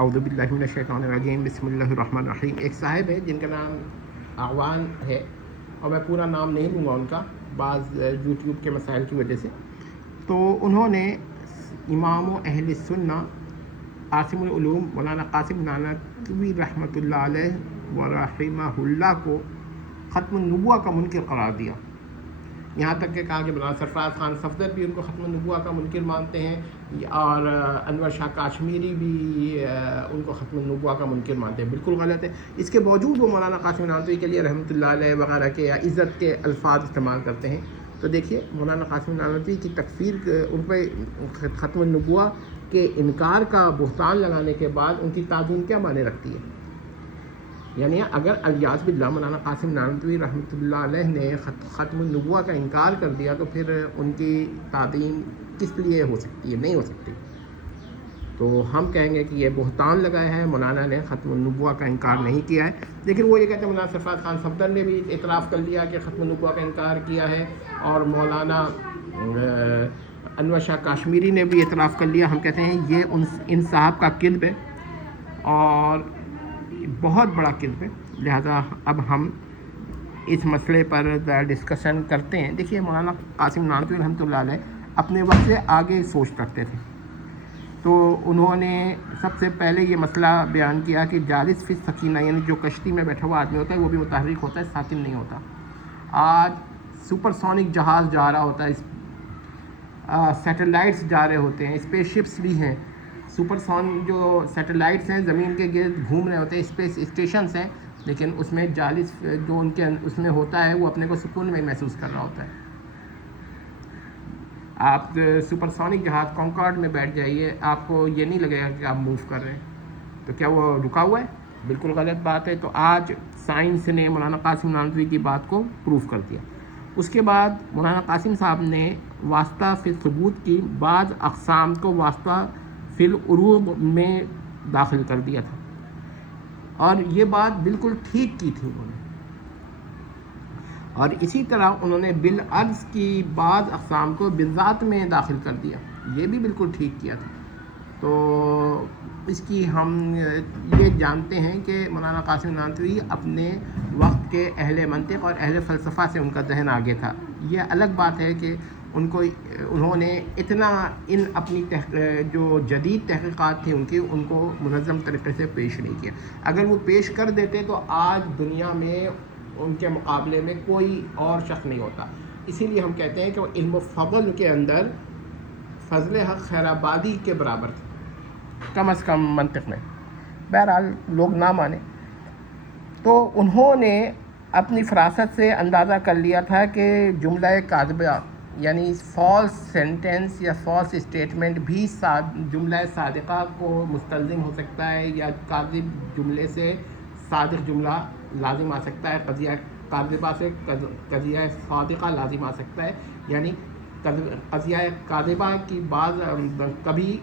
اعوذ باللہ من الشیطان الرجیم، بسم اللہ الرحمن الرحیم۔ ایک صاحب ہے جن کا نام اعوان ہے، اور میں پورا نام نہیں لوں گا ان کا، بعض یوٹیوب کے مسائل کی وجہ سے۔ تو انہوں نے امام و اہل سنہ عاصم العلوم مولانا قاسم نانوتوی رحمۃ اللہ علیہ و رحمہ اللہ کو ختم النبوہ کا منکر قرار دیا۔ یہاں تک کہ کہا کہ مولانا سرفراز خان صفدر بھی ان کو ختم النبوہ کا منکر مانتے ہیں، اور انور شاہ کاشمیری بھی ان کو ختم النبوہ کا منکر مانتے ہیں۔ بالکل غلط ہے۔ اس کے باوجود وہ مولانا قاسم نانوتوی کے لیے رحمۃ اللہ علیہ وغیرہ کے یا عزت کے الفاظ استعمال کرتے ہیں۔ تو دیکھیے مولانا قاسم نانوتوی کی تکفیر، ان پہ ختم النبوہ کے انکار کا بہتان لگانے کے بعد ان کی تعظیم کیا معنی رکھتی ہے؟ یعنی اگر الیاذ باللہ مولانا قاسم نانوتوی رحمۃ اللہ علیہ نے ختم النبوہ کا انکار کر دیا تو پھر ان کی تعظیم کس لیے ہو سکتی ہے؟ نہیں ہو سکتی۔ تو ہم کہیں گے کہ یہ بہتان لگایا ہے، مولانا نے ختم النبوہ کا انکار نہیں کیا ہے۔ لیکن وہ یہ کہتے ہیں مولانا سرفراز خان صفدر نے بھی اعتراف کر لیا کہ ختم النبوہ کا انکار کیا ہے، اور مولانا انور شاہ کاشمیری نے بھی اعتراف کر لیا۔ ہم کہتے ہیں یہ ان صاحب کا کذب ہے، اور بہت بڑا کذب ہے۔ لہذا اب ہم اس مسئلے پر ڈسکشن کرتے ہیں۔ دیکھیے مولانا قاسم نانوتوی رحمۃ اللہ علیہ اپنے وقت سے آگے سوچ رکھتے تھے، تو انہوں نے سب سے پہلے یہ مسئلہ بیان کیا کہ جالس فی السکینہ، یعنی جو کشتی میں بیٹھا ہوا آدمی ہوتا ہے وہ بھی متحرک ہوتا ہے، ساکن نہیں ہوتا۔ آج سپر سونک جہاز جا رہا ہوتا ہے، سیٹلائٹس جا رہے ہوتے ہیں، اسپیس شپس بھی ہیں، سپر جو سیٹلائٹس ہیں زمین کے گرد گھوم رہے ہوتے ہیں، اسپیس اسٹیشنس ہیں، لیکن اس میں جالس جو ان کے اس میں ہوتا ہے وہ اپنے کو سکون میں محسوس کر رہا ہوتا ہے۔ آپ سپر سونک جہاز کانکارڈ میں بیٹھ جائیے، آپ کو یہ نہیں لگے گا کہ آپ موو کر رہے ہیں، تو کیا وہ رکا ہوا ہے؟ بالکل غلط بات ہے۔ تو آج سائنس نے مولانا قاسم نانوتوی کی بات کو پروف کر دیا۔ اس کے بعد مولانا قاسم صاحب نے واسطہ فی ثبوت کی بعض اقسام کو واسطہ فی العروض میں داخل کر دیا تھا، اور یہ بات بالکل ٹھیک کی تھی انہوں نے، اور اسی طرح انہوں نے بالعرض کی بعض اقسام کو بالذات میں داخل کر دیا، یہ بھی بالکل ٹھیک کیا تھا۔ تو اس کی ہم یہ جانتے ہیں کہ مولانا قاسم نانوتوی اپنے وقت کے اہل منطق اور اہل فلسفہ سے ان کا ذہن آگے تھا۔ یہ الگ بات ہے کہ انہوں نے اتنا اپنی جو جدید تحقیقات تھی ان کو منظم طریقے سے پیش نہیں کیا۔ اگر وہ پیش کر دیتے تو آج دنیا میں ان کے مقابلے میں کوئی اور شخص نہیں ہوتا۔ اسی لیے ہم کہتے ہیں کہ وہ علم و فضل کے اندر فضل حق خیرآبادی کے برابر تھے، کم از کم منطق میں۔ بہرحال لوگ نہ مانے، تو انہوں نے اپنی فراست سے اندازہ کر لیا تھا کہ جملہ کاذبہ یعنی فالس سینٹینس یا فالس اسٹیٹمنٹ بھی جملہ صادقہ کو مستلزم ہو سکتا ہے، یا کاذب جملے سے صادق جملہ لازم آ سکتا ہے، قضیہ کاذبہ سے قضیہ صادقہ لازم آ سکتا ہے، یعنی قضیہ کاذبہ کی بعض کبھی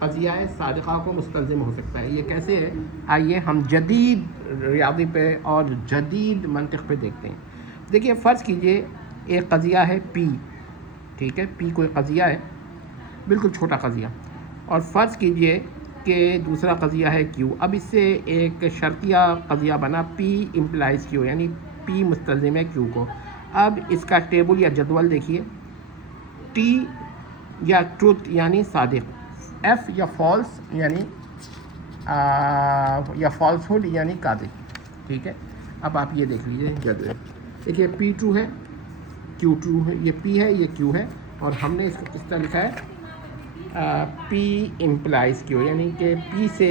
قضیہ صادقہ کو مستلزم ہو سکتا ہے۔ یہ کیسے ہے؟ آئیے ہم جدید ریاضی پہ اور جدید منطق پہ دیکھتے ہیں۔ دیکھیے فرض کیجئے ایک قضیہ ہے پی، ٹھیک ہے، پی کوئی قضیہ ہے، بالکل چھوٹا قضیہ، اور فرض کیجئے کہ دوسرا قضیہ ہے کیو۔ اب اس سے ایک شرطیہ قضیہ بنا پی امپلائز کیو، یعنی پی مستلزم ہے کیو کو۔ اب اس کا ٹیبل یا جدول دیکھیے، ٹی یا ٹروتھ یعنی صادق، ایف یا فالس یعنی یا فالس ہوڈ یعنی کاذب، ٹھیک ہے۔ اب آپ یہ دیکھ لیجیے جدول، دیکھیے پی ٹرو ہے، کیو ٹرو ہے، یہ پی ہے، یہ کیو ہے، اور ہم نے اس کو کس طرح لکھا ہے؟ پی امپلائز کیو، یعنی کہ پی سے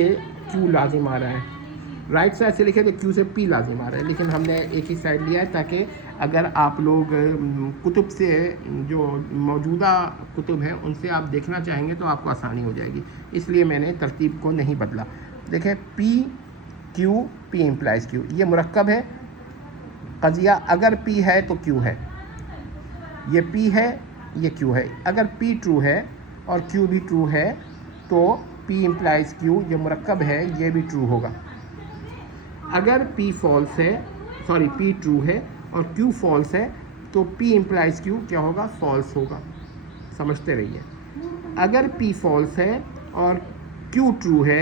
کیو لازم آ رہا ہے۔ رائٹ سائڈ سے لکھے تو کیو سے پی لازم آ رہا ہے، لیکن ہم نے ایک ہی سائڈ لیا ہے تاکہ اگر آپ لوگ کتب سے جو موجودہ کتب ہیں ان سے آپ دیکھنا چاہیں گے تو آپ کو آسانی ہو جائے گی، اس لیے میں نے ترتیب کو نہیں بدلا۔ دیکھیں پی کیو، پی امپلائز کیو، یہ مرکب ہے قضیہ، اگر پی ہے تو کیو ہے، یہ پی ہے، یہ کیو ہے۔ اگر پی ٹرو ہے اور کیو بھی ٹرو ہے تو پی امپلائز کیو، یہ مرکب ہے، یہ بھی ٹرو ہوگا۔ اگر پی فالس ہے، پی ٹرو ہے اور کیو فالس ہے تو پی امپلائز کیو کیا ہوگا؟ فالس ہوگا۔ سمجھتے رہیے، اگر پی فالس ہے اور کیو ٹرو ہے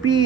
P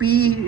P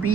P,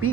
P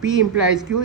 P implies Q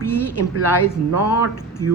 P implies not Q।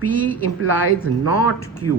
P implies not Q,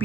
P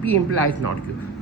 P implies not Q।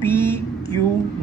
P Q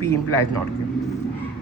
P implies not Q।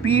P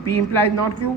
P implies not Q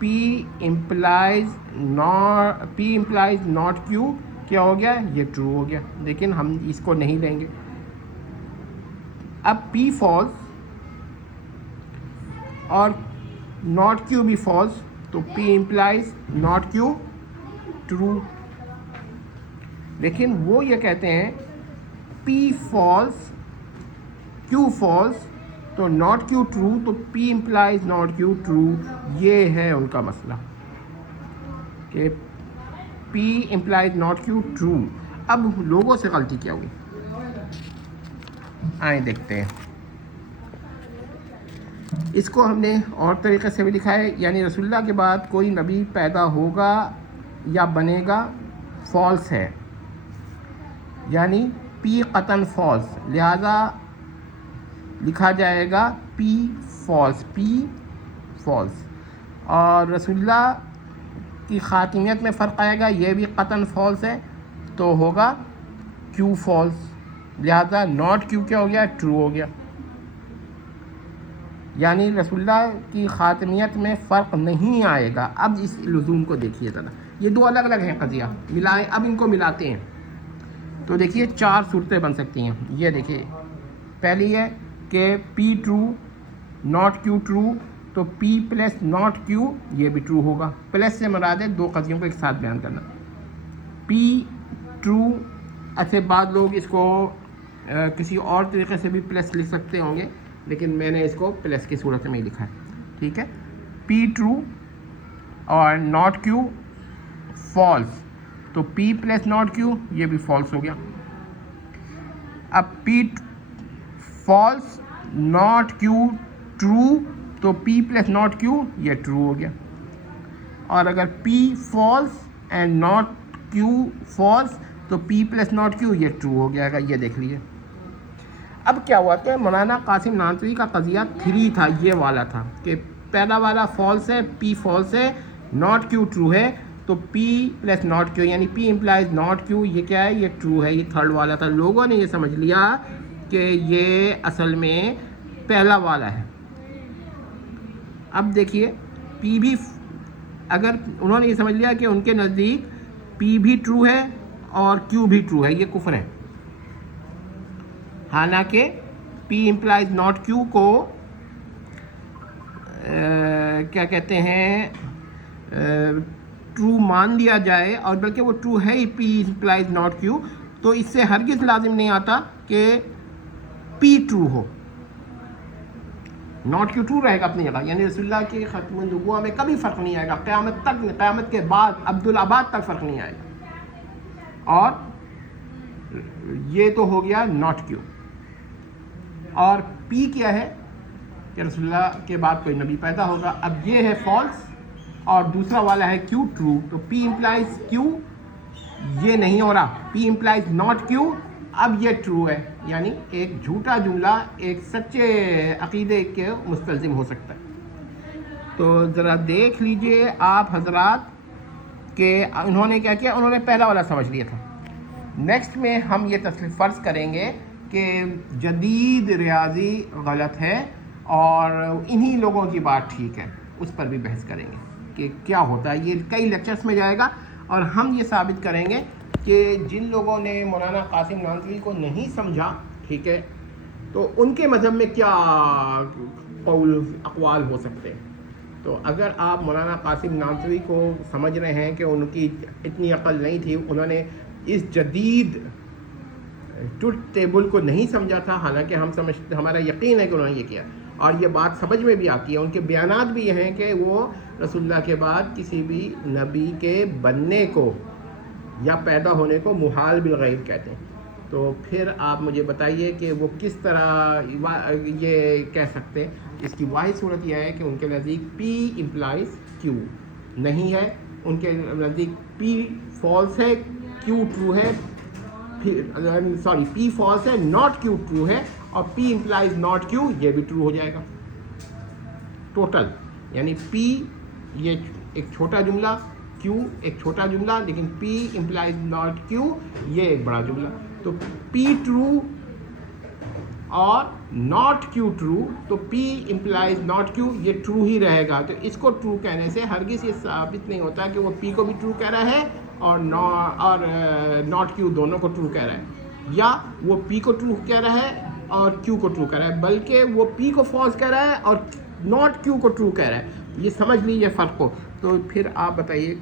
P implies not Q کیا ہو گیا؟ یہ true ہو گیا، لیکن ہم اس کو نہیں لیں گے. اب پی فالس اور ناٹ کیو بھی فالس، تو پی امپلائز ناٹ کیو ٹرو. لیکن وہ یہ کہتے ہیں پی فالس کیو فالس تو ناٹ کیو ٹرو، تو پی امپلائز ناٹ کیو ٹرو. یہ ہے ان کا مسئلہ کہ پی امپلائز ناٹ کیو ٹرو. اب لوگوں سے غلطی کیا ہوئی، آئیں دیکھتے ہیں. اس کو ہم نے اور طریقے سے بھی لکھا ہے، یعنی رسول اللہ کے بعد کوئی نبی پیدا ہوگا یا بنے گا فالس ہے، یعنی پی قطن فالس، لہذا لکھا جائے گا پی فالس، پی فالس. اور رسول اللہ کی خاتمیت میں فرق آئے گا، یہ بھی قطن فالس ہے، تو ہوگا کیو فالس، لہذا ناٹ کیو کیا ہو گیا؟ ٹرو ہو گیا. یعنی رسول اللہ کی خاتمیت میں فرق نہیں آئے گا. اب اس لزوم کو دیکھیے ذرا، یہ دو الگ الگ ہیں قضیہ، ملائیں. اب ان کو ملاتے ہیں تو دیکھیے 4 صورتیں بن سکتی ہیں. یہ دیکھیے، پہلی ہے کہ P true not Q true, تو پی پلس ناٹ کیو یہ بھی ٹرو ہوگا. پلس سے مراد ہے دو قضیوں کو ایک ساتھ بیان کرنا. پی ٹرو، ایسے بعض لوگ اس کو کسی اور طریقے سے بھی پلس لکھ سکتے ہوں گے، لیکن میں نے اس کو پلس کی صورت میں ہی لکھا ہے. ٹھیک ہے، پی ٹرو اور ناٹ کیو فالس، تو پی پلس ناٹ کیو یہ بھی فالس ہو گیا. اب پی فالس ناٹ کیو ٹرو، تو پی پلس ناٹ کیو یہ ٹرو ہو گیا. اور اگر P false and not Q false, تو پی پلس ناٹ کیو یہ ٹرو ہو گیا گا. یہ دیکھ لیجیے. اب کیا ہوا کہ مولانا قاسم نانوتوی کا قضیہ 3 تھا، یہ والا تھا کہ پہلا والا فالس ہے، پی فالس ہے، ناٹ کیو ٹرو ہے، تو پی پلس ناٹ کیو یعنی پی امپلائز ناٹ کیو یہ کیا ہے؟ یہ ٹرو ہے. یہ تھرڈ والا تھا. لوگوں نے یہ سمجھ لیا کہ یہ اصل میں پہلا والا ہے. اب دیکھیے، پی بھی اگر انہوں نے یہ سمجھ لیا کہ ان کے نزدیک پی بھی ٹرو ہے اور کیو بھی ٹرو ہے، یہ کفر ہے. حالانکہ پی امپلائز ناٹ کیو کو کیا کہتے ہیں ٹرو مان لیا جائے، اور بلکہ وہ ٹرو ہے ہی پی امپلائز ناٹ کیو، تو اس سے ہرگز لازم نہیں آتا کہ پی ٹرو ہو. ناٹ کیو ٹرو رہے گا اپنی جگہ، یعنی رسول اللہ کی ختم النبوہ میں کبھی فرق نہیں آئے گا، قیامت تک، قیامت کے بعد عبدالآباد تک فرق نہیں آئے گا. اور یہ تو ہو گیا ناٹ کیو. اور پی کیا ہے کہ رسول اللہ کے بعد کوئی نبی پیدا ہوگا. اب یہ ہے فالس اور دوسرا والا ہے کیو ٹرو، تو پی امپلائز کیو یہ نہیں ہو رہا، پی امپلائز ناٹ کیو اب یہ ٹرو ہے. یعنی ایک جھوٹا جملہ ایک سچے عقیدے کے مستلزم ہو سکتا ہے. تو ذرا دیکھ لیجئے آپ حضرات کہ انہوں نے کیا کیا، انہوں نے پہلا والا سمجھ لیا تھا. نیکسٹ میں ہم یہ فرض کریں گے کہ جدید ریاضی غلط ہے اور انہی لوگوں کی بات ٹھیک ہے. اس پر بھی بحث کریں گے کہ کیا ہوتا ہے. یہ کئی لیکچرز میں جائے گا اور ہم یہ ثابت کریں گے کہ جن لوگوں نے مولانا قاسم نانوتوی کو نہیں سمجھا، ٹھیک ہے، تو ان کے مذہب میں کیا قول اقوال ہو سکتے ہیں. تو اگر آپ مولانا قاسم نانوتوی کو سمجھ رہے ہیں کہ ان کی اتنی عقل نہیں تھی، انہوں نے اس جدید ٹروتھ ٹیبل کو نہیں سمجھا تھا، حالانکہ ہمارا یقین ہے کہ انہوں نے یہ کیا، اور یہ بات سمجھ میں بھی آتی ہے. ان کے بیانات بھی یہ ہیں کہ وہ رسول اللہ کے بعد کسی بھی نبی کے بننے کو یا پیدا ہونے کو محال بالغیب کہتے ہیں. تو پھر آپ مجھے بتائیے کہ وہ کس طرح یہ کہہ سکتے ہیں. اس کی واحد صورت یہ ہے کہ ان کے نزدیک پی امپلائز کیو نہیں ہے، ان کے نزدیک پی فالس ہے، کیو ٹرو ہے، سوری پی فالس ہے، ناٹ کیو ٹرو ہے، اور پی امپلائز ناٹ کیو یہ بھی ٹرو ہو جائے گا ٹوٹل. یعنی پی یہ ایک چھوٹا جملہ، کیو ایک چھوٹا جملہ، لیکن پی امپلائز ناٹ کیو یہ ایک بڑا جملہ. تو پی ٹرو اور ناٹ کیو ٹرو، تو پی امپلائز ناٹ کیو یہ ٹرو ہی رہے گا. تو اس کو ٹرو کہنے سے ہرگز یہ ثابت نہیں ہوتا کہ وہ پی کو بھی ٹرو کہہ رہا ہے اور ناٹ کیو دونوں کو ٹرو کہہ رہا ہے، یا وہ پی کو ٹرو کہہ رہا ہے اور کیو کو ٹرو کہہ رہا ہے، بلکہ وہ پی کو فالس کہہ رہا ہے اور ناٹ کیو کو ٹرو کہہ رہا ہے. یہ سمجھ لیجیے فرق کو. تو پھر آپ بتائیے